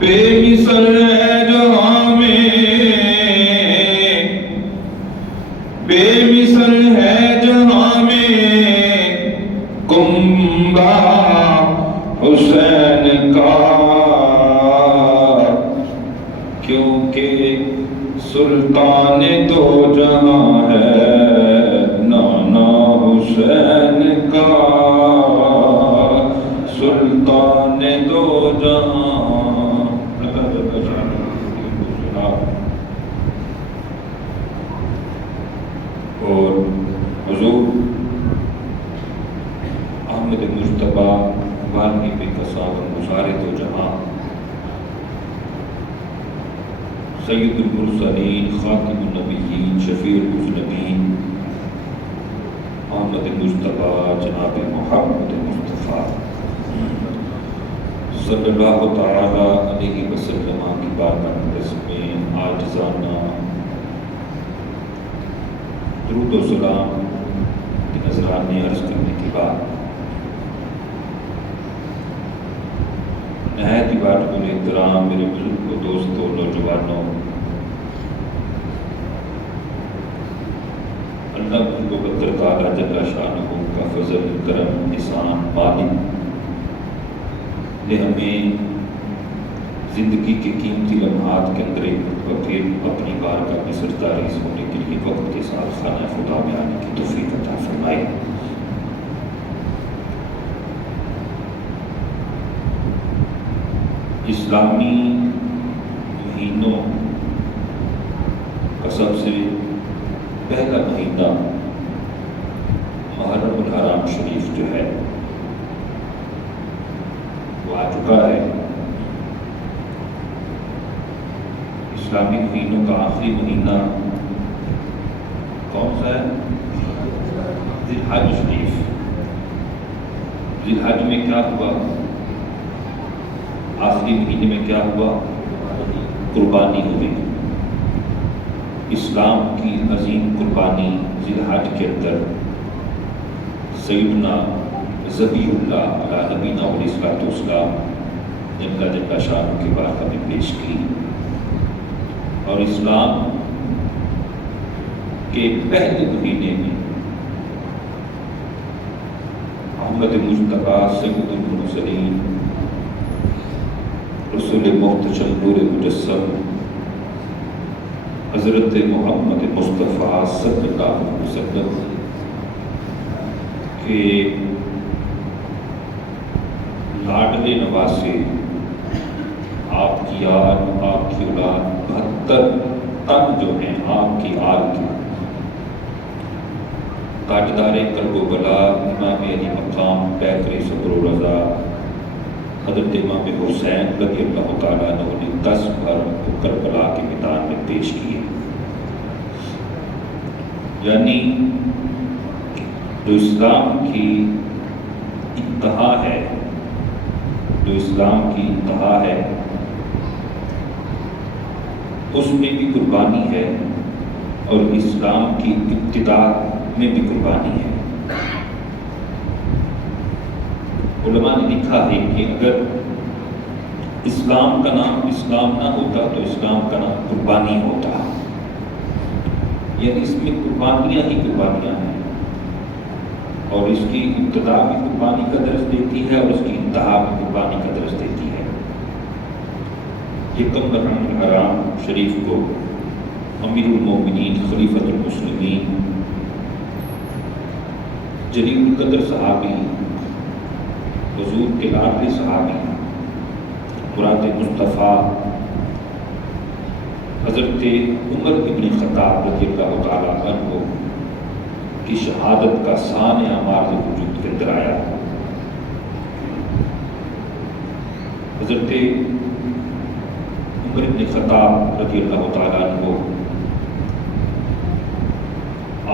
بے مثل ہے جہاں میں، بے مثل ہے جہاں میں کنبہ حسین کا، کیونکہ سلطان دو جہاں ہے نانا حسین کا، سلطان دو جہاں۔ اور حضور احمد مجتبیٰ والمی بے کساب گزارے دو جہاں، سید المرسلین خاتم النبیین شفیع المذنبین احمد مجتبیٰ جناب محمد مصطفیٰ صلی اللہ تعالی علیہ وسلم کی بارگاہ میں عاجزانہ درود و سلام کی نذرانے عرض کرنے کے بعد نہایت ہی واجب الاحترام میرے بزرگوں، دوستوں، نوجوانوں، اللہ کو بدر تعالیٰ جل شانہ کا فضل کرم احسان مالک نے ہمیں زندگی کے قیمتی لمحات کے اندر ایک پھر اپنی بارگاہ میں سرزاریز ہونے کے لیے وقت کے ساتھ خانہ خدا میں آنے کی توفیق عطا فرمائے۔ اسلامی مہینوں کا سب سے پہلا مہینہ محرم الحرام شریف جو ہے وہ آ چکا ہے۔ اسلامی مہینوں کا آخری مہینہ کون سا ہے؟ ذی الحج شریف۔ ذی الحج میں کیا ہوا؟ آخری مہینے میں کیا ہوا؟ قربانی ہوئی۔ اسلام کی عظیم قربانی ذی الحج کے اندر سیدنا ذبیح اللہ علیہ نبینا علیہ الصلوۃ والسلام نے اللہ جل شانہ کے بعد ہمیں پیش کی، اور اسلام کے پہلے مہینے میں احمد مجتبیٰ سید المرسلین رسول محتشم نور مجسم حضرت محمد مصطفیٰ صلی اللہ علیہ وسلم کے لاڈلے نواسے آپ کی آل، آپ کی اولاد 72 تن جو ہیں آپ کی آل کے تاجدار قلب و بلا امام علی مقام پیکر صبر و رضا حضرت امام حسین رضی اللہ تعالیٰ عنہ نے 10 بھر کربلا کے میدان میں پیش کیے۔ یعنی جو اسلام کی انتہا ہے، جو اسلام کی انتہا ہے اس میں بھی قربانی ہے، اور اسلام کی ابتدا میں بھی قربانی ہے۔ علماء نے لکھا ہے کہ اگر اسلام کا نام اسلام نہ ہوتا تو اسلام کا نام قربانی ہوتا، یعنی اس میں قربانیاں ہی قربانیاں ہیں، اور اس کی ابتدا بھی قربانی کا درس دیتی ہے اور اس کی انتہا بھی قربانی کا درس دیتی ہے۔ یہ محرم الحرام شریف کو امیر المومنین خلیفۃ المسلمین جلیل القدر صحابی، حضور کے لاڈلے صحابی مراد مصطفیٰ حضرت عمر ابن خطاب رضی اللہ تعالیٰ عنہ کی شہادت کا سانحہ مارز وجود کے اندر آیا۔ حضرت عمر ابن خطاب رضی اللہ تعالیٰ عنہ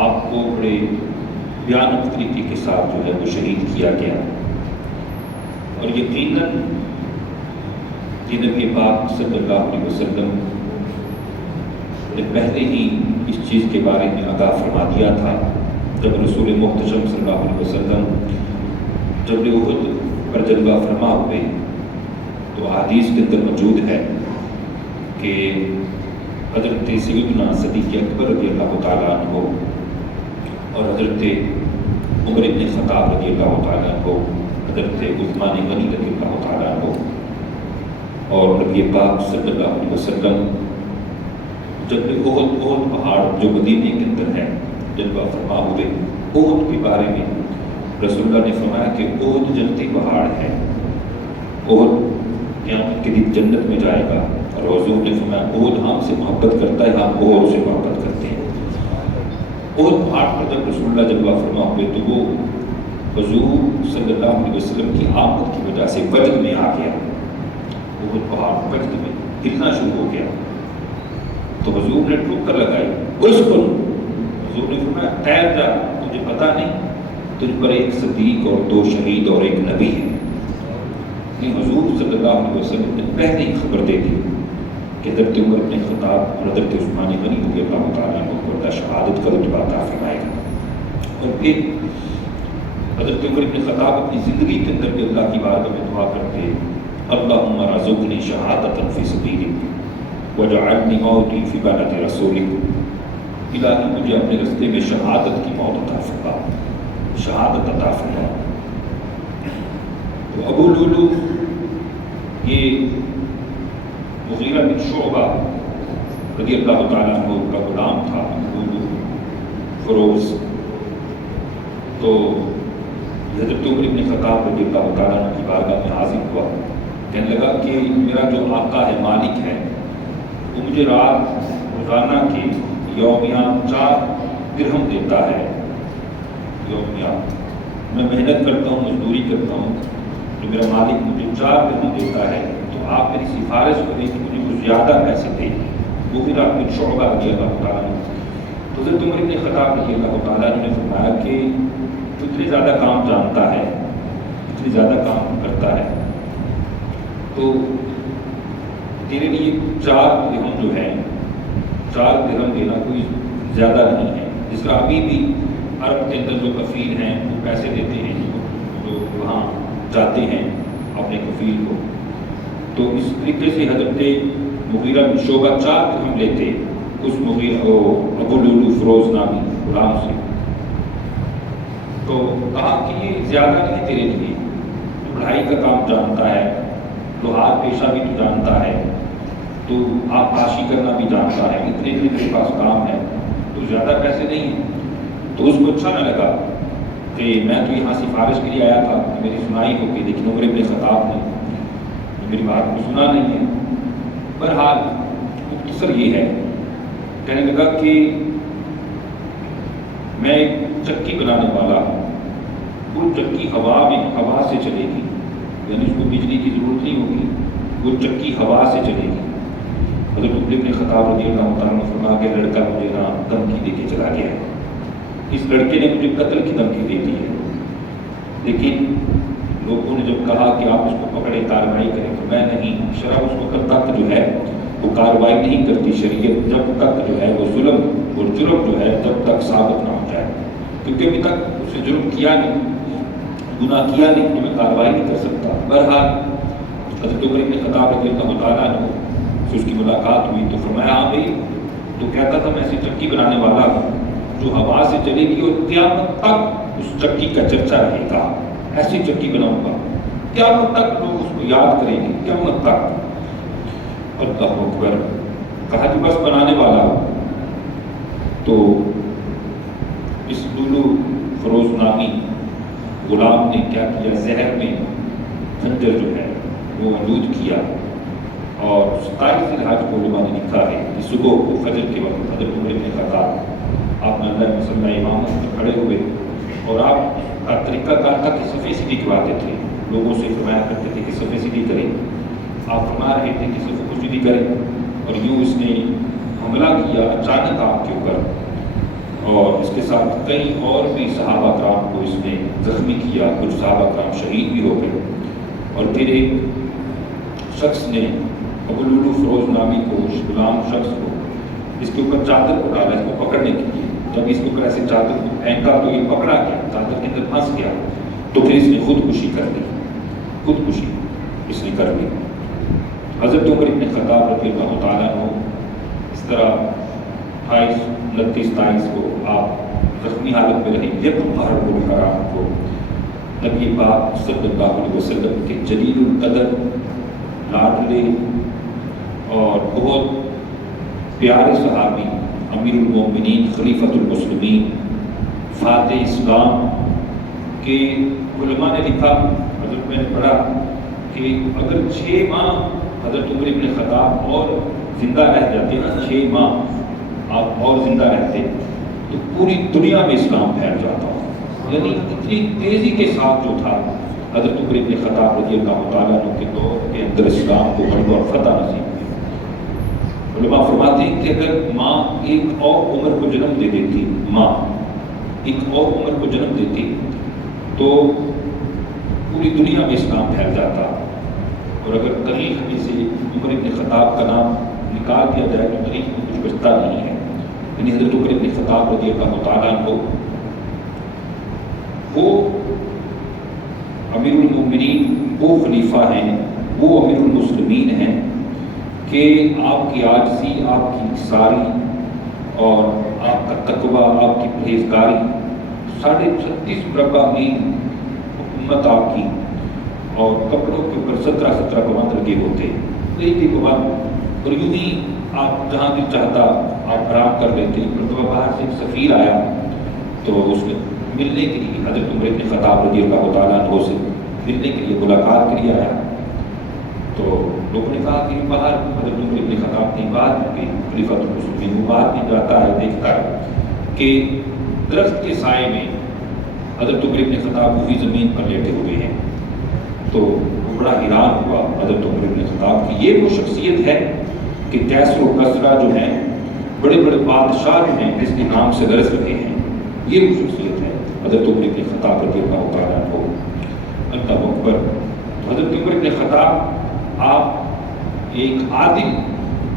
آپ کو بڑے بیانت طریقے کے ساتھ جو ہے وہ شہید کیا گیا، اور یقیناً کہ نبی پاک صلی اللہ علیہ وسلم نے پہلے ہی اس چیز کے بارے میں آگاہ فرما دیا تھا جب رسول محتشم صلی اللہ علیہ وسلم جبل احد پر جلوہ فرما ہوئے تو حدیث کے اندر موجود ہے کہ حضرت سیدنا صدیق اکبر رضی اللہ تعالیٰ عنہ اور حضرت عمر بن خطاب رضی اللہ تعالیٰ عنہ، حضرت عثمان غنی رضی اللہ تعالیٰ عنہ اور نبی پاک صلی اللہ علیہ وسلم جب احد پہاڑ جو مدینے کے اندر ہے جلوہ فرما ہوئے، احد کے بارے میں رسول اللہ نے فرمایا کہ احد جنتی پہاڑ ہے، احد قیامت کے دن جنت میں جائے گا، اور حضور نے فرمایا احد ہم سے محبت کرتا ہے، ہم احد سے محبت کرتے ہیں۔ احد پہاڑ پر جب رسول اللہ جلوہ فرما ہوئے تو وہ حضور صلی اللہ علیہ وسلم کی آمد کی وجہ سے وجد میں آ گیا، احد پہاڑ وجد میں ہلنا شروع ہو گیا، تو حضور نے ٹھوکر لگائی، اسکن، حضور نے فرمایا ٹھہر جا، تجھے پتہ نہیں تجھ پر ایک صدیق اور دو شہید اور ایک نبی ہے۔ حضور صلی اللہ علیہ وسلم نے پہلے ہی خبر دے دی کہ حضرت عمر بن خطاب اور حضرت عثمان غنی رضی اللہ تعالیٰ عنہ کو شہادت کا رتبہ عطا فرمائے گا۔ اور پھر حضرت عمر بن خطاب اپنی زندگی کے اندر بھی اللہ کی بارگاہ میں دعا کرتے، اللہم رزقنی شہادۃ فی سبیلک وجعلنی موتی فی بلد رسولک، الہی مجھے اپنے رستے میں شہادت کی موت عطا فرما، شہادت عطا فرما۔ تو ابو لولو یہ مغیرہ بن شعبہ رضی اللہ تعالیٰ عنہ کا غلام تھا، ابو لولو فروز۔ تو حضرت عمر بن خطاب رضی اللہ تعالیٰ عنہ کی بارگاہ میں حاضر ہوا، کہنے لگا کہ میرا جو آقا ہے، مالک ہے، وہ مجھے روزانہ کے یومیہ 4 درہم دیتا ہے، یومیہ میں محنت کرتا ہوں، مزدوری کرتا ہوں، جو میرا مالک مجھے 4 درہم دیتا ہے، تو آپ میری سفارش کریں کہ مجھے کچھ زیادہ پیسے دیں۔ وہ پھر آپ نے شعبہ رضی اللہ تعالیٰ عنہ، تو حضرت عمر بن خطاب رضی اللہ تعالیٰ عنہ نے فرمایا کہ تو اتنے زیادہ کام جانتا ہے، اتنی زیادہ کام کرتا ہے، تو تیرے لیے 4 درہم جو ہے، 4 درہم دینا کوئی زیادہ نہیں ہے۔ جس کا ابھی بھی عرب کے اندر جو کفیل ہیں وہ پیسے دیتے ہیں، جو وہاں جاتے ہیں اپنے کفیل کو، تو اس طریقے سے حضرت مغیرہ بن شعبہ 4 درہم لیتے اس ابو لولو فروز نامی غلام سے۔ تو کہا کہ یہ زیادہ نہیں تیرے لیے، تو پڑھائی کا کام جانتا ہے، لوہار پیشہ بھی تو جانتا ہے، تو آبپاشی کرنا بھی جانتا ہے، اتنے میرے پاس کام ہے، تو زیادہ پیسے نہیں ہیں۔ تو اس کو اچھا نہ لگا کہ میں تو یہاں سفارش کے لیے آیا تھا کہ میری سنائی ہو کے، لیکن عمر بن خطاب نے میری بات کو سنا نہیں ہے۔ بہرحال مختصر یہ ہے، کہنے لگا کہ میں ایک چکی بنانے والا ہوں، وہ چکی ہوا سے چلے گی، یعنی اس کو بجلی کی ضرورت نہیں ہوگی، وہ چکی ہوا سے چلے گی۔ حضرت عمر بن خطاب رضی اللہ تعالیٰ نے فرمایا کہ لڑکا مجھے نا دھمکی دے کے چلا گیا ہے، اس لڑکے نے مجھے قتل کی دھمکی دے دی ہے، لیکن لوگوں نے جب کہا کہ آپ اس کو پکڑے کارروائی کریں تو میں نہیں، شرع اس وقت تک جو ہے وہ کارروائی نہیں کرتی، شریعت جب تک جو ہے وہ ظلم اور جرم جو ہے جب تک ثابت نہ ہو جائے، کیونکہ ابھی تک اس نے جرم کیا نہیں، گناہ کیا نہیں، تو میں کارروائی نہیں کر سکتا۔ بہرحال حضرت عمر بن خطاب رضی اللہ تعالیٰ عنہ سے اس کی ملاقات ہوئی تو فرمایا ہاں بھائی، تو کہتا تھا میں ایسی چکی بنانے والا ہوں جو ہوا سے چلے گی اور قیامت تک اس چکی کا چرچا رہے گا، ایسی چکی بناؤں گا قیامت تک لوگ اس کو یاد کریں گے، قیامت تک۔ اللہ اکبر، کہا کہ بس بنانے والا ہوں۔ تو اس لولو فروز نامی غلام نے کیا کیا، زہر میں خنجر جو ہے وہ آلود کیا، اور 27 ذی الحج کو علماء نے لکھا ہے کہ صبح کو فجر کے وقت حضرت عمر بن خطاب آپ نے اللہ مسلح امامت میں کھڑے ہوئے، اور آپ کا طریقہ کار تھا کہ صفے سیدھی کرواتے تھے، لوگوں سے فرمایا کرتے تھے کہ صفے سیدھی کریں، آپ فرما رہے تھے کہ صفوں کو سیدھی کریں، اور یوں اس نے حملہ کیا اچانک آپ کے اوپر، اور اس کے ساتھ کئی اور بھی صحابہ کرام کو اس نے زخمی کیا، کچھ صحابہ کرام شہید بھی ہو گئے۔ اور پھر ایک شخص نے ابو لولو فروز نامی کو، غلام شخص کو، اس کے اوپر چادر کو ڈالا اس کو پکڑنے کے لیے، جب اس کے اوپر ایسے چادر کو پھینکا تو یہ پکڑا گیا، چادر کے اندر پھنس گیا، تو پھر اس نے خودکشی کر لی، خودکشی اس نے کر لی۔ حضرت عمر ابن خطاب رضی اللہ تعالیٰ عنہ اس طرح 28 29 23 کو آپ زخمی حالت میں رہے، یکم محرم الحرام کو نبی پاک صلی اللہ علیہ وسلم کے جلیل القدر، لاڈلے اور بہت پیارے صحابی، امیر المومنین، خلیفۃ المسلمین، فاتح اسلام کے علماء نے لکھا، حضرت میں نے پڑھا کہ اگر 6 ماہ حضرت عمر ابن خطاب اور زندہ رہ جاتے نا، 6 ماہ آپ اور زندہ رہتے تو پوری دنیا میں اسلام پھیل جاتا، یعنی اتنی تیزی کے ساتھ جو تھا حضرت عمر ابن خطاب رضی اللہ تعالیٰ عنہ کے دور کے اندر اسلام کو غلبہ اور فتح نصیب ہوئی۔ علماء فرماتے ہیں کہ اگر ماں ایک اور عمر کو جنم دے دیتی، ماں ایک اور عمر کو جنم دیتی تو پوری دنیا میں اسلام پھیل جاتا، اور اگر کہیں ہمیں سے عمر ابن خطاب کا نام نکال دیا جائے تو تاریخ میں کچھ بچتا نہیں ہے۔ یعنی حضرت عمر ابن خطاب رضی اللہ تعالیٰ عنہ وہ امیر المومنین، وہ خلیفہ ہیں، وہ امیر المسلمین ہیں کہ آپ کی عاجزی، آپ کی انکساری اور آپ کا تقویٰ، آپ کی پرہیزگاری، 36.5 مربع میل حکومت آپ کی، اور کپڑوں کے اوپر 17 پابند لگے ہوتے، ایک پابند، اور یوں ہی آپ جہاں بھی چاہتا آپ آرام کر لیتے۔ مرتبہ باہر سے ایک سفیر آیا تو اس نے ملنے کے لیے حضرت عمر بن خطاب رضی اللہ تعالیٰ عنہ سے ملنے کے لیے، ملاقات کے لیے آیا، تو لوگوں نے کہا کہ باہر حضرت عمر بن خطاب کی بات کی، خلیفۃ المسلمین وہ باہر بھی جاتا ہے دیکھ کر کہ درخت کے سائے میں حضرت عمر بن خطاب وہی زمین پر لیٹے ہوئے ہیں، تو وہ بڑا حیران ہوا حضرت عمر بن خطاب کی یہ وہ شخصیت ہے کہ کیسر و کسرا جو ہیں، بڑے بڑے بادشاہ جو ہیں اس کے نام سے درس رہے ہیں، یہ وہ شخصیت ہے حضرت عمر بن خطاب رضی اللہ تعالیٰ عنہ۔ اللہ اکبر۔ حضرت عمر بن خطاب آپ ایک عادل،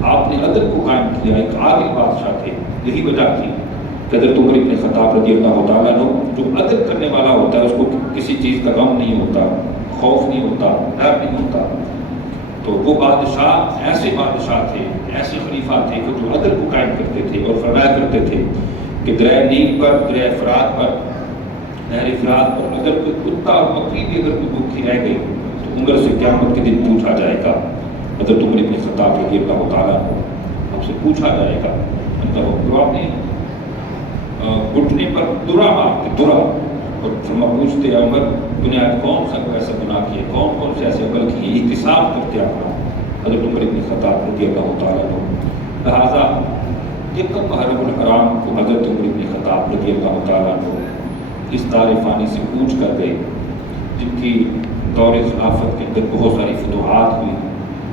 آپ نے عدل کو قائم کیا، ایک عادل بادشاہ تھے، یہی وجہ تھی کہ حضرت عمر بن خطاب رضی اللہ تعالیٰ عنہ، جو عدل کرنے والا ہوتا ہے اس کو کسی چیز کا غم نہیں ہوتا، خوف نہیں ہوتا، ڈر نہیں ہوتا، تو وہ بادشاہ ایسے بادشاہ تھے، ایسے خلیفہ تھے کہ جو عدل کو قائم کرتے تھے اور فرمایا کرتے تھے کہ دریا نیل پر، دریا فرات پر، نہر فرات پر اگر کوئی کتا اور بکری بھی اگر کوئی بھوکی رہ گئی تو عمر سے قیامت کے دن پوچھا جائے گا، حضرت عمر بن خطاب رضی اللہ تعالیٰ آپ سے پوچھا جائے گا۔ تو آپ نے گھٹنے پر درا مارتے، درا، اور فرما پوچھتے عمر تو نے آج کون سا ایسا گناہ کیے، کون کون سے ایسے عمل کیے، احتساب کرتے اپنا حضرت عمر بن خطاب رضی اللہ تعالیٰ عنہ۔ لہٰذا یکم محرم الحرام کو حضرت عمر بن خطاب رضی اللہ تعالیٰ عنہ اس دار فانی سے پوچھ کر گئے، جن کی دور خلافت کے اندر بہت ساری فتوحات ہوئی۔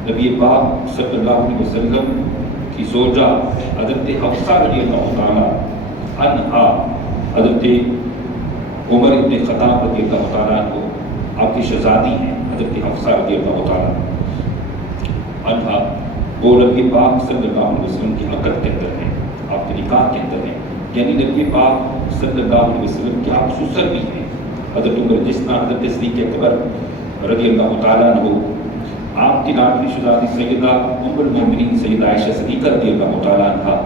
نبی پاک صلی اللہ علیہ وسلم کی زوجہ حضرت حفصہ رضی اللہ تعالیٰ عنہا، حضرت عمر بن خطاب رضی اللہ تعالیٰ عنہ آپ کی شہزادی ہیں، حضرت حفصہ رضی اللہ تعالیٰ عنہا، وہ نبی پاک صلی اللہ علیہ وسلم کی عقد کے اندر ہیں، آپ کے نکاح کے اندر ہیں، یعنی نبی پاک صلی اللہ علیہ وسلم کی آپ سسر بھی ہیں۔ حضرت عمر جس طرح حضرت صدیق اکبر رضی اللہ تعالیٰ عنہ، آپ کی لاڈلی شہزادی سیدہ ام المومنین سیدہ عائشہ صدیقہ رضی اللہ تعالیٰ عنہ،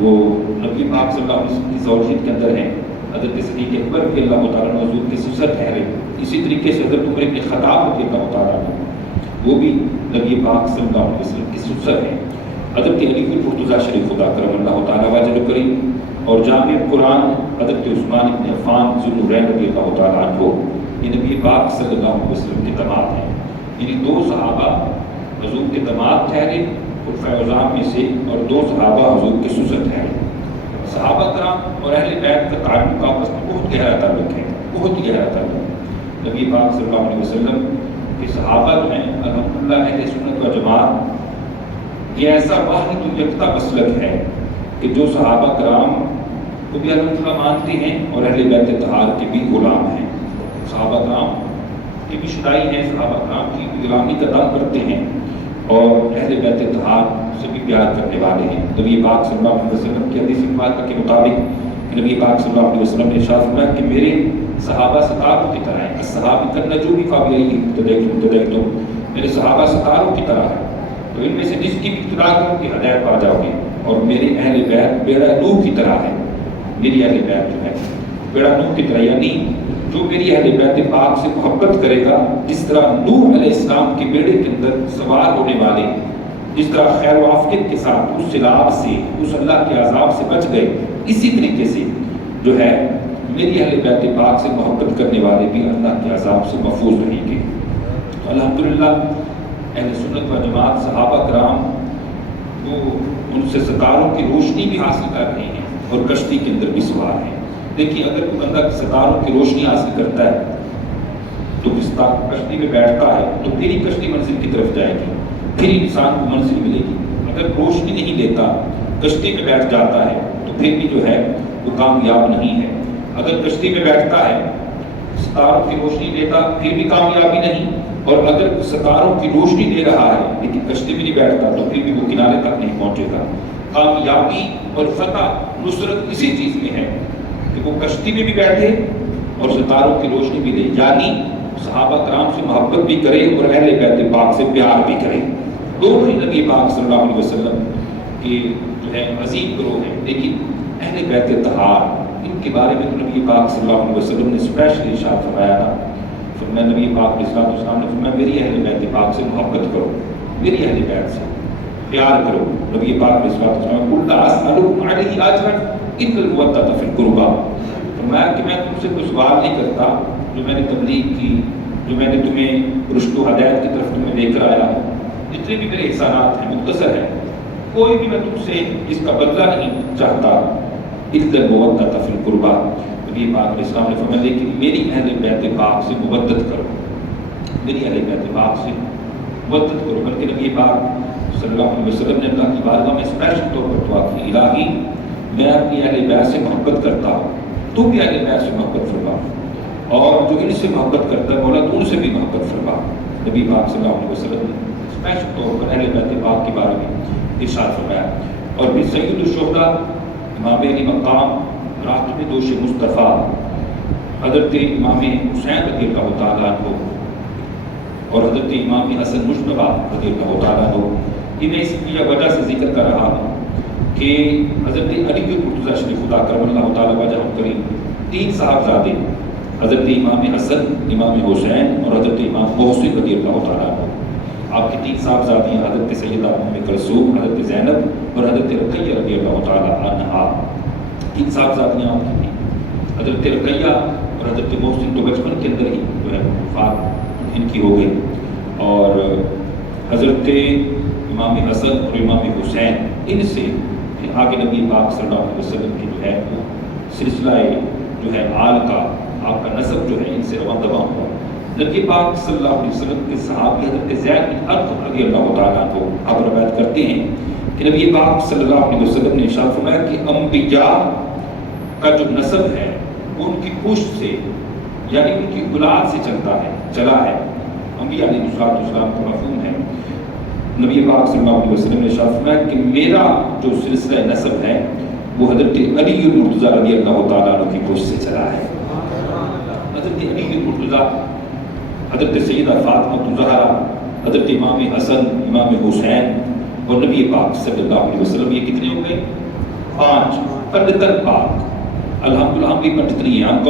وہ نبی پاک صلی اللہ علیہ وسلم کی زوجیت کے اندر ہیں۔ حضرت صدیق اکبر رضی اللہ تعالیٰ عنہ حضور کے سسر ٹھہرے، اسی طریقے سے حضرت عمر بن خطاب رضی اللہ تعالیٰ عنہ وہ بھی نبی پاک صلی اللہ علیہ وسلم کے سسر ہیں۔ حضرت علی المرتضیٰ شریف خدا کرم اللہ تعالیٰ واجل کریم اور جامع قرآن حضرت عثمان بن عفان ذو النورین رضی اللہ تعالیٰ عنہ، یہ نبی پاک صلی اللہ علیہ وسلم کے داماد ہیں، یعنی 2 صحابہ حضور کے داماد ٹھہرے خلفائے اعظام میں سے، اور 2 صحابہ حضور کے سسر ٹھہرے۔ صحابہ کرام اور اہل بیت کا تعلق آپس میں بہت گہرا تعلق ہے، بہت ہی گہرا تعلق۔ نبی پاک صلی اللہ علیہ وسلم کے صحابہ جو ہیں الحمدللہ اہل سنت و جماعت، یہ ایسا واحد و یکتا مسلک ہے کہ جو صحابہ کرام کو بھی الحمدللہ مانتے ہیں اور اہل بیت طہار کے بھی غلام ہیں۔ صحابہ کرام کے بھی شدائی ہیں، صحابہ کرام کی غلامی کا دم کرتے ہیں اور اہل بیت طہار سے بھی پیار کرنے والے ہیں۔ نبی پاک صلی اللہ علیہ وسلم کی حدیث پاک کے مطابق نبی پاک صلی اللہ علیہ وسلم نے ارشاد فرمایا کہ میرے صحابہ ستاروں کی طرح ہیں، الصحابہ کالنجوم فبأيهم میرے صحابہ ستاروں کی طرح ہیں، تو ان میں سے جس کی بھی ابتدا کی ہدایت پا جاؤ گے. اور میرے اہل بیت بیڑا نوح کی طرح ہے. میری اہل بیت جو ہے بیڑا نوح کی طرح، یعنی جو میری اہل بیت پاک سے محبت کرے گا، جس طرح نوح علیہ السلام کے بیڑے کے اندر سوار ہونے والے جس طرح خیر و عافیت کے ساتھ اس سیلاب سے، اس اللہ کے عذاب سے بچ گئے، اسی طریقے سے جو ہے میری اہل بیت پاک سے محبت کرنے والے بھی اللہ کے عذاب سے محفوظ رہیں گے. الحمدللہ اہل سنت و جماعت صحابہ کرام وہ ان سے ستاروں کی روشنی بھی حاصل کر رہے ہیں اور کشتی کے اندر بھی سوار ہیں. دیکھیے اگر کوئی بندہ ستاروں کی روشنی حاصل کرتا ہے تو کشتی میں بیٹھتا ہے تو پھر ہی کشتی منزل کی طرف جائے گی، پھر انسان کو منزل ملے گی. اگر روشنی نہیں لیتا، کشتی میں بیٹھ جاتا ہے تو پھر بھی جو ہے وہ کامیاب نہیں ہے. اگر کشتی میں بیٹھتا ہے، ستاروں کی روشنی لیتا، پھر بھی کامیابی نہیں. اور اگر ستاروں کی روشنی لے رہا ہے لیکن کشتی میں نہیں بیٹھتا تو پھر بھی وہ کنارے تک نہیں پہنچے گا. کامیابی اور فتح نصرت اسی چیز میں ہے کہ وہ کشتی میں بھی بیٹھے اور ستاروں کی روشنی بھی دے، یعنی صحابہ کرام سے محبت بھی کرے اور اہل بیت پاک سے پیار بھی کرے. دونوں ہی نبی پاک صلی اللہ علیہ وسلم کے جو ہے عظیم گروہ ہیں. لیکن اہل بیت طہار ان کے بارے میں تو نبی پاک صلی اللہ علیہ وسلم نے اسپیشلی ارشاد فرمایا تھا. فرمایا نبی پاک علیہ السلام نے فرمایا میری اہل بیت پاک سے محبت کرو، میری اہل بیت سے پیار کرو. نبی پاک علیہ السلام قل لا اسألکم علیہ اجرا الا المودۃ فی القربى. فرمایا کہ میں تم سے کوئی سوال نہیں کرتا، جو میں نے تبلیغ کی، جو میں نے تمہیں رشد و ہدایت کی طرف تمہیں لے کر آیا، جتنے بھی میرے احسانات ہیں مختصر ہیں، کوئی بھی میں تم سے اس کا بدلہ نہیں چاہتا. الا المودۃ فی القربى. نبی پاک علیہ السلام نے فرمایا لیکن میری اہل بیت پاک سے مودت کرو، میری اہل بیت پاک سے مودت کرو. بلکہ نبی پاک صلی اللہ علیہ وسلم نے اللہ کی بارگاہ میں اسپیشل طور پر دعا کی، الہی میں اپنی اہل بیت سے محبت کرتا ہوں، تو بھی اہل بیت سے محبت فرما، اور جو ان سے محبت کرتا ہے مولا تو ان سے بھی محبت فرما. نبی پاک صلی اللہ علیہ وسلم نے اسپیشل طور پر اہل بیت پاک کے بارے میں ارشاد فرمایا. اور پھر سید الشہداء امام علی مقام راتب دوش مصطفیٰ حضرت امام حسین رضی اللہ تعالیٰ عنہ اور حضرت امام حسن مجتبیٰ رضی اللہ تعالیٰ عنہ، یہ میں اس کی وجہ سے ذکر کر رہا ہوں کہ حضرت علی مرتضیٰ شریف خدا کرم اللہ تعالیٰ وجہ کریم تین صاحبزادے حضرت امام حسن، امام حسین اور حضرت امام محسن رضی اللہ تعالیٰ عنہ، آپ کی تین صاحبزادیاں حضرت سیدہ ام کلثوم، حضرت زینب اور حضرت رقیہ رضی اللہ تعالیٰ عنہا. تین صاحبزادیاں آپ کی تھیں. حضرت رقیہ اور حضرت محسن تو بچپن کے اندر ہی جو ہے وفات ان کی ہو گئی، اور حضرت امام حسن اور امام حسین ان سے آگے نبی پاک صلی اللہ علیہ وسلم کی جو ہے وہ سلسلہ جو ہے آل کا، آپ کا نسب جو ہے ان سے رواں دواں ہوا. نبی پاک صلی اللہ علیہ وسلم کے صحابی حضرت زید بن ارقم رضی اللہ تعالیٰ کو آپ روایت کرتے ہیں کہ نبی پاک صلی اللہ علیہ وسلم نے ارشاد فرمایا کہ انبیاء کا جو نسب ہے وہ ان کی پشت سے یعنی ان کی اولاد سے چلا ہے. انبیاء علیہ السلام کا مفہوم ہے. نبی پاک صلی اللہ علیہ وسلم نے ارشاد فرمایا کہ میرا جو سلسلہ نسب ہے وہ حضرت علی مرتضیٰ رضی اللہ تعالیٰ عنہ کی پشت سے چلا ہے. حضرت علی مرتضیٰ، حضرت سیدہ فاطمہ زہرا، حضرت امام حسن، امام حسین اور نبی پاک صلی اللہ علیہ وسلم، یہ کتنے ہو گئے؟ 5. پنڈتن پاک. الحمدللہ ہم بھی پنڈت نہیں ہیں. ہم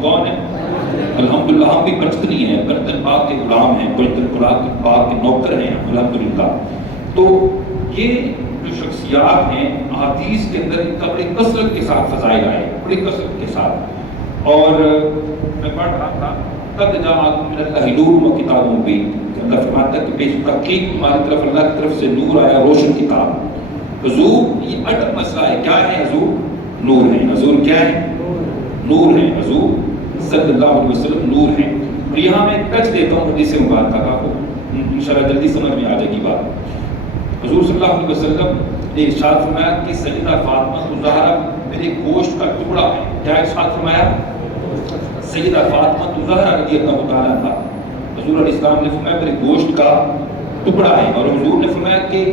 کون ہیں؟ الحمدللہ ہم بھی پنڈت نہیں ہیں، پنڈتن پاک کے غلام ہیں، پنڈتن پاک کے نوکر ہیں الحمدللہ. تو یہ جو شخصیات ہیں احادیث کے اندر ان کا بڑی کثرت کے ساتھ فضائل آئے، بڑی کثرت کے ساتھ. اور میں پڑھ رہا تھا قد جاءکم من اللہ نور و کتاب مبین، اللہ فرماتا ہے کہ بے شک تحقیق تمہاری طرف اللہ کی طرف سے نور آیا، روشن کتاب. حضور یہ اٹل مسئلہ ہے، کیا ہے حضور؟ نور ہے. حضور کیا ہے؟ نور ہے. حضور صلی اللہ علیہ وسلم نور ہے. اور یہاں میں ٹچ دیتا ہوں حدیث مبارکہ کا، انشاءاللہ جلدی سمجھ میں آ جائے گی بات. حضور صلی اللہ علیہ وسلم نے ارشاد فرمایا کہ سیدہ فاطمہ زہرا میرے گوشت کا ٹکڑا ہے. کیا ارشاد فرمایا؟ سیدہ فاطمہ زہرا رضی اللہ تعالیٰ عنہا، حضور علیہ السلام نے فرمایا میرے گوشت کا ٹکڑا ہے. اور حضور نے فرمایا کہ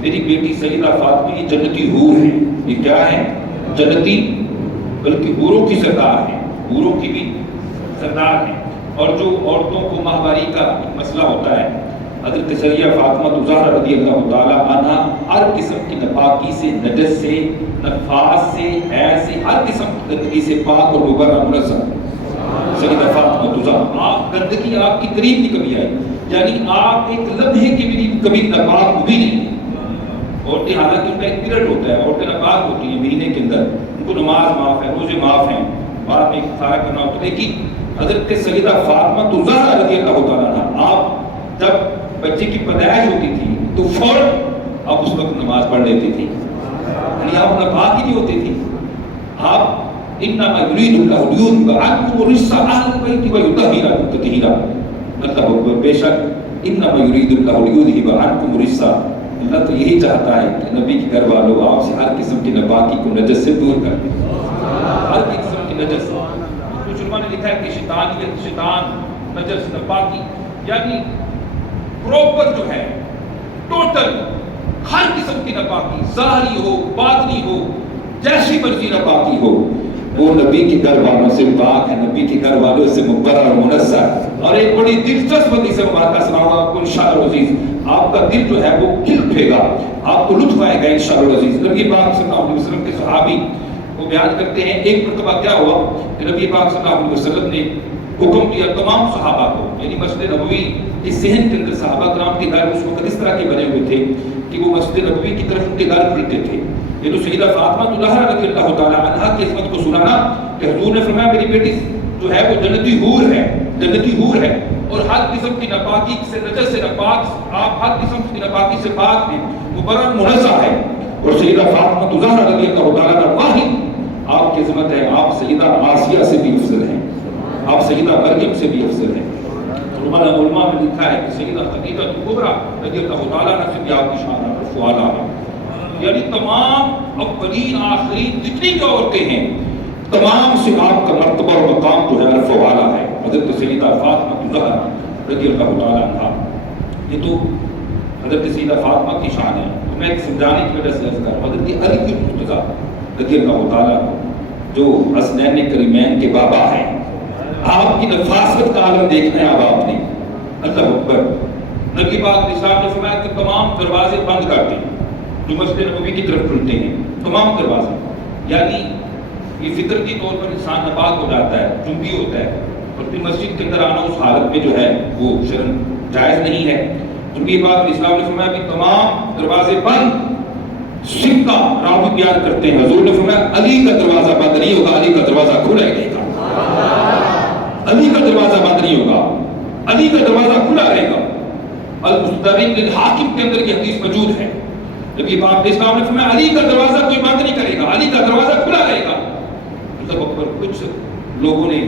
میری بیٹی سیدہ فاطمہ یہ جنتی حور ہے. یہ کیا ہے؟ جنتی، بلکہ حوروں کی سردار ہے، حوروں کی بھی سردار ہیں. اور جو عورتوں کو ماہواری کا مسئلہ ہوتا ہے، حضرت سیدہ فاطمہ زہرا رضی اللہ تعالیٰ عنہ ہر قسم کی ناپاکی سے، نجس سے، نفاس سے، حیض سے، ہر قسم کی گندگی سے پاک اور مبرہ منزہ. سیدہ فاطمہ زہرا، آپ گندگی آپ کی قریب نہیں کبھی آئی، یعنی آپ ایک لمحے کے بھی کبھی ناپاک بھی نہیں. عورتیں حالانکہ ان کا ایک پیریڈ ہوتا ہے، عورتیں ناپاک ہوتی ہیں مہینے کے اندر، ان کو نماز معاف ہے، روزے معاف ہیں، بعد میں سارا کرنا ہوتا ہے. لیکن حضرت سیدہ فاطمہ زہرا رضی اللہ تعالیٰ عنہ، آپ جب بچے کی پیدائش ہوتی تھی تو فوراً آپ اس وقت نماز پڑھ لیتے تھے، یعنی آپ ناپاک ہی نہیں ہوتے تھے. آپ انما یرید اللہ لیذہب عنکم الرجس اہل البیت ویطہرکم تطہیرا. اللہ بے شک انما یرید اللہ لیذہب عنکم الرجس، اللہ تو یہی چاہتا ہے کہ نبی کے گھر والوں آپ سے ہر قسم کی ناپاکی کو نجس سے دور کر دیں، ہر قسم کی نجس. کچھ علماء نے لکھا ہے کہ شیطان، نجس، ناپاکی، یعنی پروپر جو ہے ٹوٹل ہر قسم کی ناپاکی، ظاہری ہو باطنی ہو، جیسی مرضی ناپاکی ہو، وہ نبی کے گھر والوں سے پاک ہے، نبی کے گھر والوں سے مبرر اور منزہ. اور ایک بڑی دلچسپ حدیث مبارکہ سناؤں گا آپ کو انشاءاللہ العزیز، آپ کا دل جو ہے وہ کھل اٹھے گا، آپ کو لطف آئے گا انشاءاللہ العزیز. نبی پاک صلی اللہ علیہ وسلم کے صحابی وہ بیان کرتے ہیں ایک مرتبہ کیا ہوا کہ نبی پاک صلی اللہ علیہ وسلم نے حکم دیا تمام صحابہ کو، یعنی مسجد نبوی اس صحن کے اندر صحابہ کرام کے گھر اس وقت اس طرح کے بنے ہوئے تھے کہ وہ مسجد نبوی کی طرف ان کے گھر کھلتے تھے. یہ تو سیدہ فاطمہ زہرا رضی اللہ تعالیٰ عنہا کی عصمت کو سنانا کہ حضور نے فرمایا میری بیٹی جو ہے وہ جنتی حور ہے، جنتی حور ہے، اور ہر قسم کی ناپاکی سے، نجس سے ناپاک، آپ ہر قسم کی ناپاکی سے پاک ہیں، مبرر منزہ ہے. اور سیدہ فاطمہ زہرا رضی اللہ تعالیٰ عنہ واحد آپ کی عظمت ہے، آپ سیدہ آسیہ سے بھی افضل ہیں، آپ سیدہ مریم سے بھی افضل ہیں. علماء نے لکھا ہے کہ سیدہ خدیجہ کبریٰ رضی اللہ تعالیٰ عنہ سے بھی آپ کی شان رفع اعلیٰ ہے. یعنی تمام اولین آخرین جتنی بھی عورتیں ہیں تمام سے آپ کا مرتبہ اور مقام جو ہے رفع اعلیٰ ہے. حضرت سیدہ فاطمہ زہرا رضی اللہ تعالیٰ عنہ، یہ تو حضرت سیدہ فاطمہ کی شان ہے. تو میں ایک سمجھانے کی وجہ سے عرض کر رہا ہوں، حضرت علی مرتضیٰ رضی اللہ تعالیٰ جو حسنین کریمین کے بابا ہیں، آپ کی نفاست کا عالم دیکھنا ہے. اب آپ نے اللہ اکبر، نبی پاک اسلام نے فرمایا کہ تمام دروازے بند کر دیں جو مسجد نبوی کی طرف کھلتے ہیں، تمام دروازے. یعنی یہ فطرتی طور پر انسان ناپاک ہو جاتا ہے، جنبی ہوتا ہے، اور پھر مسجد کے اندر آنا اس حالت میں جو ہے وہ شرعاً جائز نہیں ہے. نبی پاک اسلام نے فرمایا کہ تمام دروازے بند. سکہ راوی بیان کرتے ہیں حضور نے فرمایا علی کا دروازہ بند نہیں ہوگا، علی کا دروازہ کھلا ہی رہے گا. علی کا دروازہ بند نہیں ہوگا، علی کا دروازہ کھلا رہے گا. المستدرک للحاکم کے اندر یہ حدیث موجود ہے. نبی پاک اسلام نے فرمایا علی کا دروازہ کوئی بند نہیں کرے گا، علی کا دروازہ کھلا رہے گا. مطلب اکبر کچھ لوگوں نے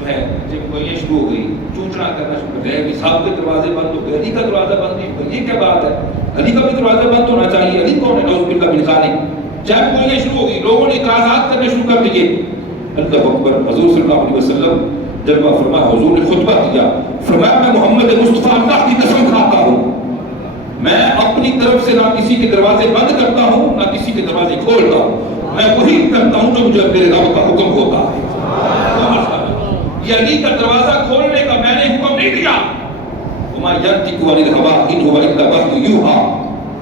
جو ہے جب یہ شروع ہو گئی چونچنا کرنا شروع کر دیا، صاحب کے دروازے بند ہو گئے، علی کا دروازہ بند نہیں، یہ کیا بات ہے؟ علی کا بھی دروازہ بند ہونا چاہیے. علی کون ہے؟ نعوذ باللہ من ذالک. جب کوئی شروع ہوگی لوگوں نے اعتراضات کرنے شروع کر دیے. اللہ اکبر. حضور صلی اللہ علیہ وسلم جلوہ فرمایا، حضور نے خطبہ دیا، فرمایا میں محمد مصطفیٰ اللہ کی قسم کھاتا ہوں، میں اپنی طرف سے نہ کسی کے دروازے بند کرتا ہوں نہ کسی کے دروازے کھولتا ہوں، میں وہی کرتا ہوں جو مجھے میرے رب کا حکم ہوتا ہے. یہ علی کا دروازہ کھولنے کا میں نے حکم نہیں دیا. وما ينطق عن الهوى ان هو الا وحی یوحی.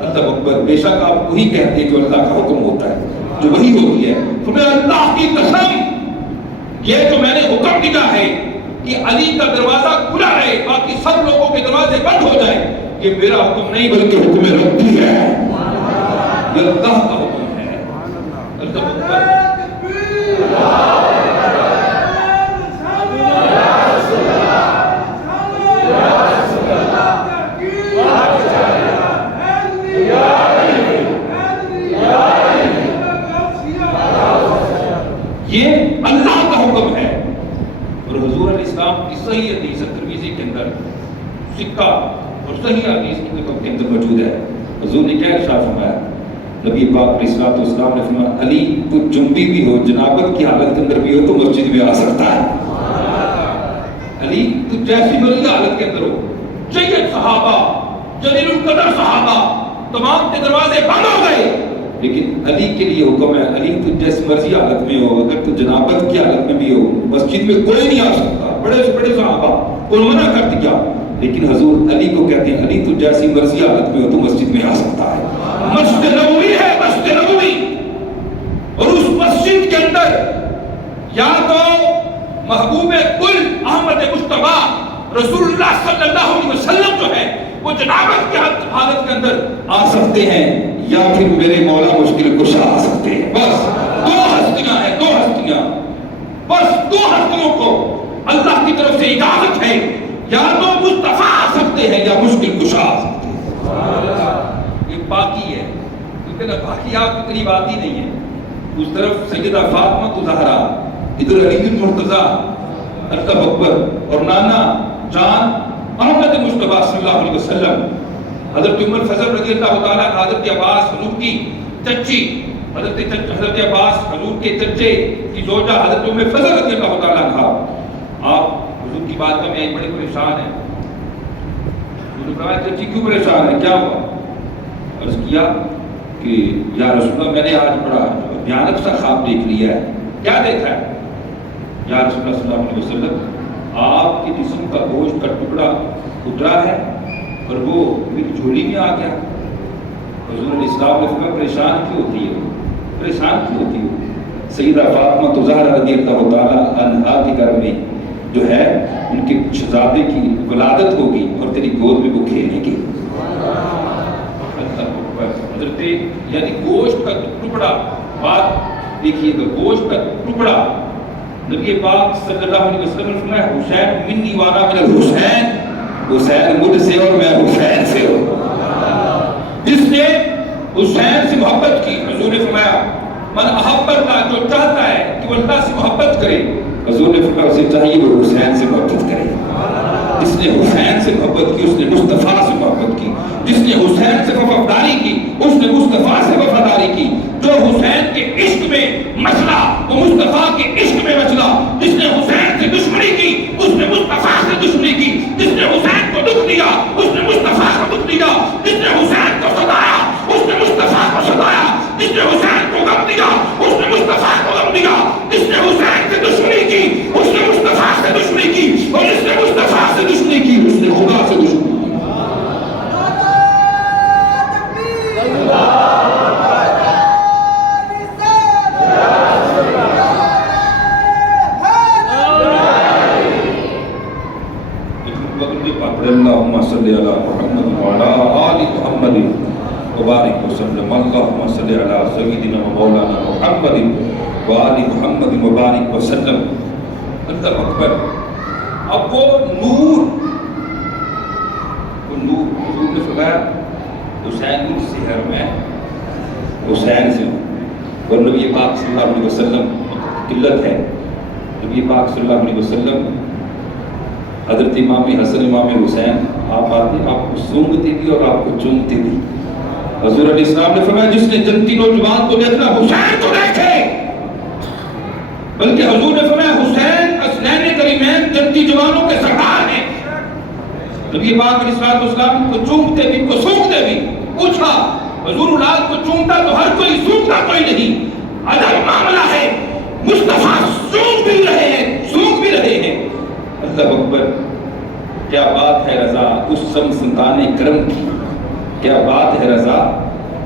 اللہ اکبر. بے شک آپ وہی کہتے ہیں جو اللہ کا حکم ہوتا ہے، جو وہی ہوتی ہے. فرمایا اللہ کی قسم یہ جو میں نے حکم دیا ہے کہ علی کا دروازہ کھلا رہے باقی سب لوگوں کے دروازے بند ہو جائیں، یہ میرا حکم نہیں بلکہ حکم ربی ہے، یہ اللہ کا حکم ہے. اللہ اکبر. یہ اللہ کا حکم ہے. اور حضور علیہ السلام کی صحیح حدیث ترمذی کے اندر سکہ اور صحیح حدیث کی کتب کے اندر موجود ہے. حضور نے کیا ارشاد فرمایا؟ نبی پاک علیہ السلام نے فرمایا علی تو جنبی بھی ہو، جنابت کی حالت کے اندر بھی ہو تو مسجد میں آ سکتا ہے. علی تو جیسی مرضی حالت کے اندر ہو. سید صحابہ، جلیل القدر صحابہ، تمام کے دروازے بند ہو گئے. لیکن علی کے لیے حکم ہے، علی تو جیسے مرضی حالت میں ہو، اگر تو جنابت کی حالت میں بھی ہو مسجد میں کوئی نہیں آ سکتا، بڑے سے بڑے صحابہ کو منع کر دیا، لیکن حضور علی کو کہتے ہیں علی تو جیسی مرضی حالت میں ہو تو مسجد میں آ سکتا ہے۔ مسجد نبوی ہے، مسجد نبوی، اور اس مسجد کے اندر یا تو محبوب کل احمد مصطفیٰ رسول اللہ صلی اللہ علیہ وسلم جو ہے وہ جنابت کی حالت کے اندر آ سکتے ہیں، یا پھر میرے مولا مشکل کشا آ سکتے ہیں۔ بس دو ہستیاں ہیں، دو ہستیاں، بس دو ہستیوں کو اللہ کی طرف سے اجازت ہے، یا تو مصطفیٰ آ سکتے ہیں یا مشکل کشا آ سکتے ہیں۔ یہ باقی ہے، کیونکہ نا باقی آپ کی قریب آتی نہیں ہے۔ اس طرف سیدہ فاطمہ زہرا، ادھر علی المرتضیٰ اللہ اکبر، اور نانا جان احمد مصطفیٰ صلی اللہ علیہ وسلم، حضرت عمر فضل رضی اللہ تعالیٰ، حضرت عباس حضور کی چچی، حضرت عباس حضور کے چچے کی زوجہ حضرت عمر فضل رضی اللہ تعالیٰ عنہ، آپ حضور کی بات میں بڑے پریشان ہیں۔ حضور نے فرمایا چچی کیوں پریشان ہے، کیا ہوا؟ عرض کیا کہ یا رسول اللہ میں نے آج بڑا بھیانک سا خواب دیکھ لیا ہے۔ کیا دیکھا ہے؟ یا رسول اللہ صلی اللہ علیہ وسلم آپ کے جسم کا گوشت کا ٹکڑا اترا ہے اور وہ میری جھولی میں آ گیا۔ حضور علیہ السلام نے فرمایا پریشان کیوں ہوتی ہے، پریشان کیوں ہوتی ہے؟ سیدہ فاطمہ زہرا رضی اللہ تعالیٰ عنہا کے گھر میں جو ہے ان کے شہزادے کی ولادت ہوگی اور تیری گود میں وہ کھیلیں گے۔ حضرت یعنی گوشت کا ٹکڑا، بات دیکھیے گا، گوشت کا ٹکڑا، نبی پاک صلی اللہ علیہ وسلم نے فرمایا حسین منی وانا من الحسین، حسین مجھ سے اور میں حسین سے ہوں۔ جس نے حسین سے محبت کی، حضور نے فرمایا من احب اللہ، جو چاہتا ہے کہ وہ اللہ سے محبت کرے، حضور نے فرمایا اسے چاہیے وہ حسین سے محبت کرے۔ جس نے حسین سے محبت کی اس نے مصطفیٰ سے محبت کی، جس نے حسین سے وفاداری کی اس نے مصطفیٰ سے وفاداری کی۔ جو حسین کے عشق میں مچلا وہ مصطفیٰ کے عشق میں مچلا، جس نے حسین سے دشمنی کی اس نے مصطفیٰ سے دشمنی کی، جس نے حسین کو دکھ دیا اس نے مصطفیٰ کو دکھ دیا، جس نے حسین کو ستایا اس نے مصطفیٰ کو ستایا، جس نے حسین کو غم دیا اس نے مصطفیٰ کو غم دیا، جس نے حسین سے دشمنی کی اس نے مصطفیٰ سے دشمنی کی، اور جس نے مصطفیٰ سے دشمنی کی اس نے خدا سے دشمنی کی۔ اللهم صل على محمد وعلى آل محمد وبارك وسلم، اللهم صل على سيدنا مولانا محمد وآل محمد وبارك وسلم۔ اللہ اکبر۔ اب وہ نور حضور نے فرمایا حسین سے ہے، میں حسین سے ہوں، اور نبی پاک صلی اللہ علیہ وسلم قلت ہے، نبی پاک صلی اللہ علیہ وسلم حضرت امام حسن امام حسین آپ آتے آپ کو سونگتے بھی اور آپ کو چومتے بھی۔ حضور علیہ السلام نے فرمایا جس نے جنتی نوجوان کو دیکھنا حسین کو دیکھے، بلکہ حضور نے فرمایا حسین حسنین کریمین جنتی جوانوں کے سردار ہیں۔ نبی پاک علیہ السلام کو چومتے بھی کو سونگتے بھی۔ پوچھا حضور اولاد کو چومتا تو ہر کوئی، سونگتا کوئی نہیں، عجب معاملہ ہے، مصطفیٰ سونگ بھی رہے ہیں، سونگ بھی رہے ہیں۔ اللہ اکبر۔ کیا بات ہے رضا اس شمستان کرم کی، کیا بات ہے رضا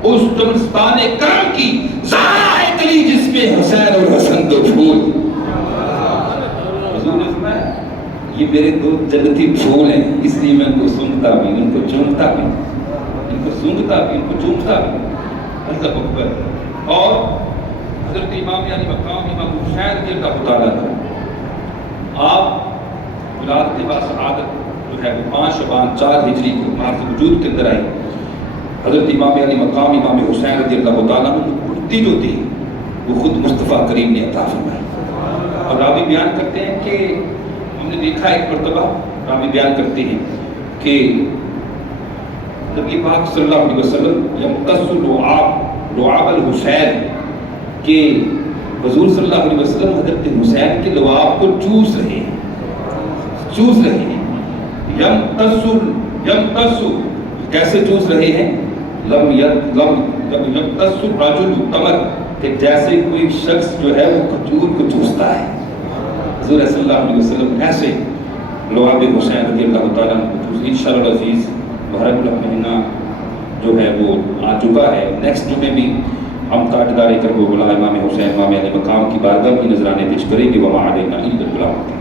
اس شمستان کرم کی، زہرا ہے کلی جس میں حسین اور حسن دو پھول۔ حضور نے فرمایا یہ میرے دو جنتی پھول ہیں، اس لیے میں ان کو سونگتا بھی، ان کو چومتا بھی، ان کو سونگتا بھی، ان کو چومتا بھی۔ اللہ اکبر۔ اور حضرت امام یعنی مقام امام حسین رضی اللہ تعالیٰ عنہ، آپ ولادت باسعادت جو ہے وہ 5 شعبان 4 ہجری کو مارز وجود کے اندر آئی۔ حضرت امام یعنی مقام امام حسین رضی اللہ تعالیٰ عنہ کو کرتی جو تھی وہ خود مصطفیٰ کریم نے عطا فرمائی۔ اور راوی بیان کرتے ہیں کہ ہم نے دیکھا ایک مرتبہ، راوی بیان کرتے ہیں کہ نبی پاک صلی اللہ علیہ وسلم یمتص لعاب الحسین، کہ حضور صلی اللہ علیہ وسلم حضرت حسین کے لعاب کو چوس رہے ہیں، چوس رہے ہیں۔ یمتص کیسے چوس رہے ہیں؟ یقتص الرجل تمر، کہ جیسے کوئی شخص جو ہے وہ کھجور کو چوستا ہے، حضور صلی اللہ علیہ وسلم ایسے لعاب حسین رضی اللہ تعالیٰ عنہ انشاءاللہ العزیز محرم مہینہ جو ہے وہ آ چکا ہے. نیکسٹ جمعے بھی ہم تاجدار کرب و امام حسین امام علی مقام کی بارگاہ میں نذرانے پیش کریں گے. وما علینا الا البلاغ.